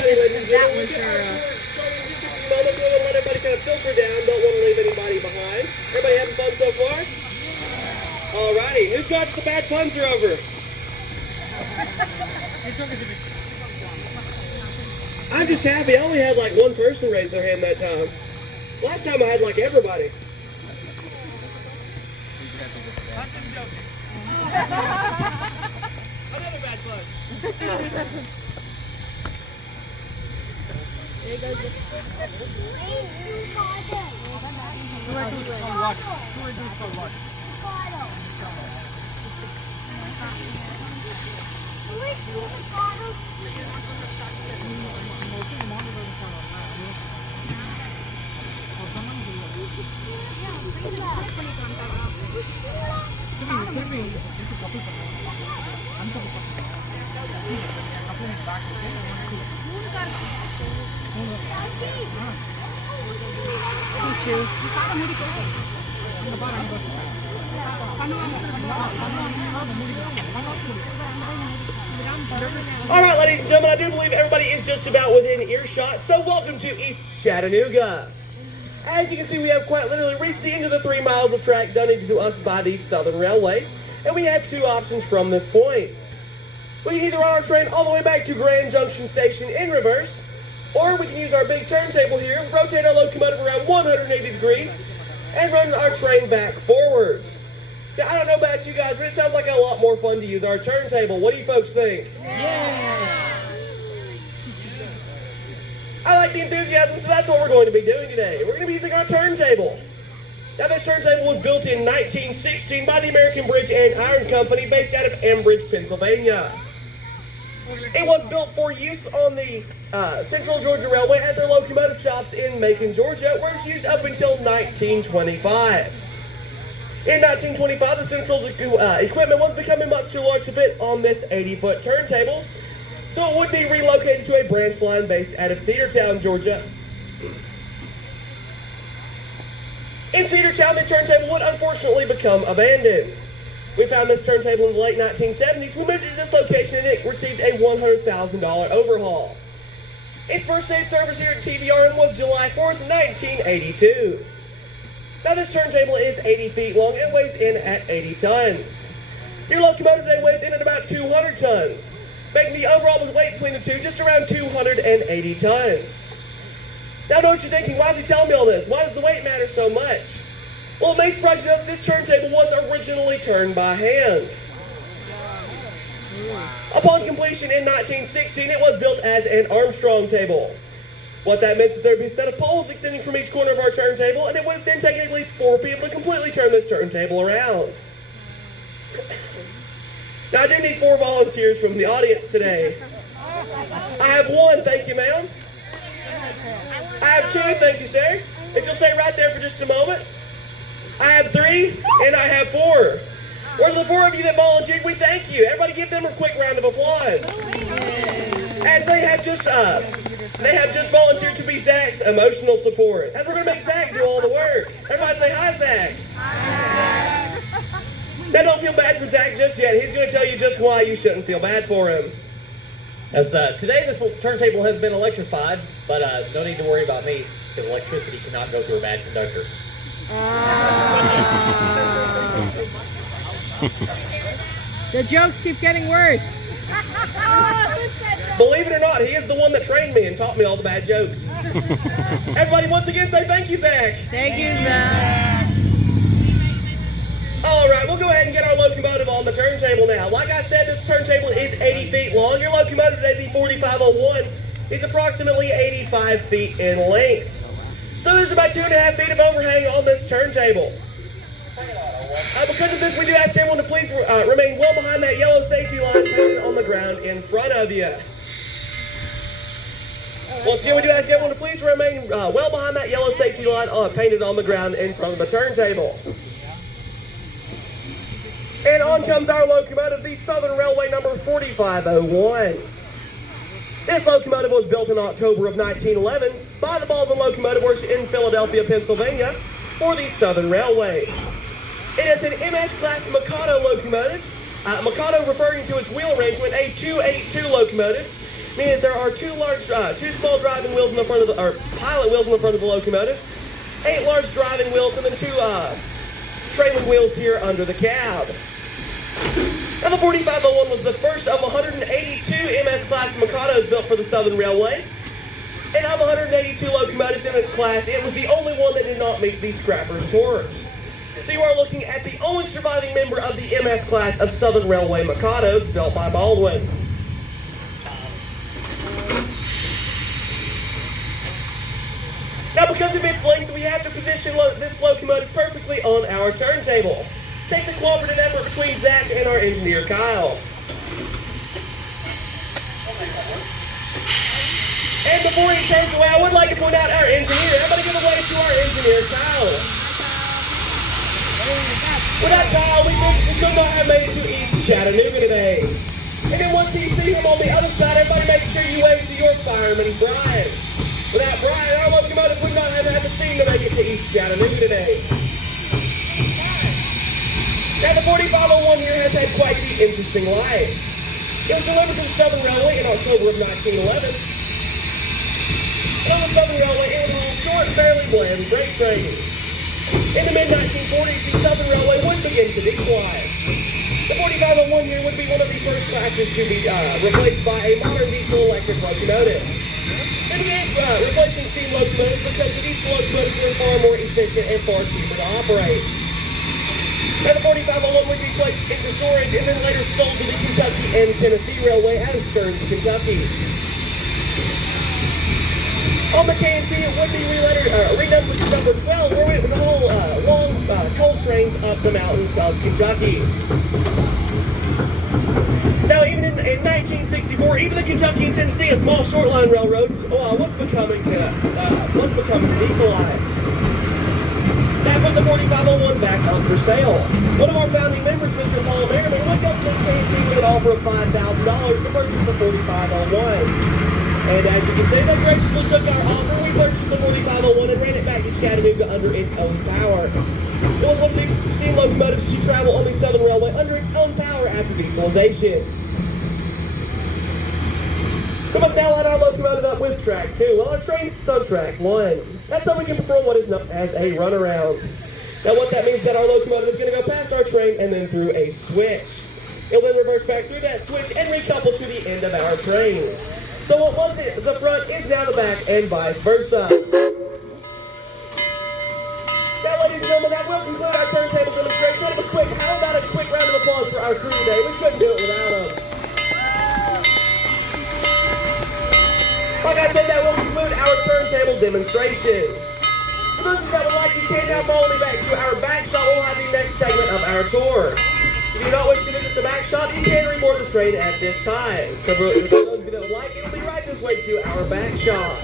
ladies and gentlemen, we get our tour starting in just a few moments. We're going to let everybody kind of filter down. Don't want to leave anybody behind. Everybody having fun so far? Alrighty. Who's got the bad puns are over? I'm just happy. I only had like one person raise their hand that time. Last time I had like everybody. Another bad pun. There goes the... Alright, ladies and gentlemen, I do believe everybody is just about within earshot, so welcome to East Chattanooga. As you can see, we have quite literally reached the end of the 3 miles of track donated to us by the Southern Railway, and we have 2 options from this point. We can either run our train all the way back to Grand Junction Station in reverse, or we can use our big turntable here, rotate our locomotive around 180 degrees, and run our train back forwards. Yeah, I don't know about you guys, but it sounds like a lot more fun to use our turntable. What do you folks think? Yeah! I like the enthusiasm, so that's what we're going to be doing today. We're going to be using our turntable. Now, this turntable was built in 1916 by the American Bridge and Iron Company based out of Ambridge, Pennsylvania. It was built for use on the Central Georgia Railway at their locomotive shops in Macon, Georgia, where it was used up until 1925. In 1925, the Central equipment was becoming much too large to fit on this 80-foot turntable, so it would be relocated to a branch line based out of Cedartown, Georgia. In Cedartown, the turntable would unfortunately become abandoned. We found this turntable in the late 1970s. We moved it to this location and it received a $100,000 overhaul. Its first day of service here at TVRM was July 4th, 1982. Now this turntable is 80 feet long and weighs in at 80 tons. Your locomotive today weighs in at about 200 tons, making the overall weight between the two just around 280 tons. Now I know what you're thinking, why is he telling me all this? Why does the weight matter so much? Well, it may surprise you that this turntable was originally turned by hand. Upon completion in 1916, it was built as an Armstrong table. What that meant is there would be a set of poles extending from each corner of our turntable, and it would then take at least 4 people to completely turn this turntable around. Now, I do need 4 volunteers from the audience today. I have 1, thank you, ma'am. I have 2, thank you, sir. If you'll stay right there for just a moment. I have 3, and I have 4. Where's the 4 of you that volunteered? We thank you. Everybody give them a quick round of applause. As they have just volunteered to be Zach's emotional support. As we're going to make Zach do all the work. Everybody say hi, Zach. Hi. Now don't feel bad for Zach just yet. He's going to tell you just why you shouldn't feel bad for him. As today this turntable has been electrified, but no need to worry about me, because electricity cannot go through a bad conductor. The jokes keep getting worse. Believe it or not, he is the one that trained me and taught me all the bad jokes. Everybody once again say thank you, Zach. Thank you, Zach. All right, we'll go ahead and get our locomotive on the turntable now. Like I said, this turntable is 80 feet long. Your locomotive today, the 4501, is approximately 85 feet in length. So there's about 2.5 feet of overhang on this turntable. Because of this, we do ask everyone to please remain well behind that yellow safety line painted on the ground in front of you. Once again, we do ask everyone to please remain well behind that yellow safety line painted on the ground in front of the turntable. And on comes our locomotive, the Southern Railway number 4501. This locomotive was built in October of 1911 by the Baldwin Locomotive Works in Philadelphia, Pennsylvania for the Southern Railway. It is an MS-class Mikado locomotive, Mikado referring to its wheel arrangement, a 282 locomotive, meaning that there are two small driving wheels in the front of or pilot wheels in the front of the locomotive, 8 large driving wheels, and then 2 trailing wheels here under the cab. Now, the 4501 was the first of 182 MS class Mikados built for the Southern Railway. And of 182 locomotives in its class, it was the only one that did not meet the scrapper's torch. So you are looking at the only surviving member of the MS class of Southern Railway Mikados built by Baldwin. Now, because of its length, we have to position this locomotive perfectly on our turntable. Take the cooperative effort between Zach and our engineer, Kyle. And before he turns away, I would like to point out our engineer. I'm going to give away to our engineer, Kyle. Without Kyle, we could not have made it to East Chattanooga today. And then once you see him on the other side, everybody make sure you wave to your fireman, Brian. Without Brian, our locomotive would not have had the steam to make it to East Chattanooga today. Now, the 4501 here has had quite the interesting life. It was delivered to the Southern Railway in October of 1911. And on the Southern Railway, it was a short, fairly bland freight train. In the mid-1940s, the Southern Railway would begin to decline. The 4501 here would be one of the first classes to be replaced by a modern diesel-electric locomotive. They began replacing steam locomotives because the diesel locomotives were far more efficient and far cheaper to operate. Now, the 4501 would be placed into storage and then later sold to the Kentucky and Tennessee Railway out of Stearns, Kentucky. On the KNT, it would be redone with number 12, where it was a whole long coal trains up the mountains of Kentucky. Now, even in 1964, even the Kentucky and Tennessee, a small short line railroad, was becoming dieselized. That put the 4501 back up for sale. One of our founding members, Mr. Paul Merriman, went up to the KNT with an offer of $5,000 to purchase the 4501. And as you can see, they graciously took our offer. We purchased the 4501 and ran it back to Chattanooga under its own power. It was one of the steam locomotives to travel on the Southern Railway under its own power after dieselization. We must now line our locomotive up with track 2, while our train's on track 1. That's how we can perform what is known as a runaround. Now, what that means is that our locomotive is going to go past our train and then through a switch. It will then reverse back through that switch and recouple to the end of our train. So what was it? The front is now the back and vice versa. Now, ladies and gentlemen, that will conclude our turntable demonstration. How about a quick round of applause for our crew today? We couldn't do it without them. Like I said, that will conclude our turntable demonstration. For those of you that would like, you can now follow me back to our back shop. We'll have the next segment of our tour. If you do not wish to visit the back shop, you can reboard the train at this time. So for those of you that would like, it will be right this way to our back shop.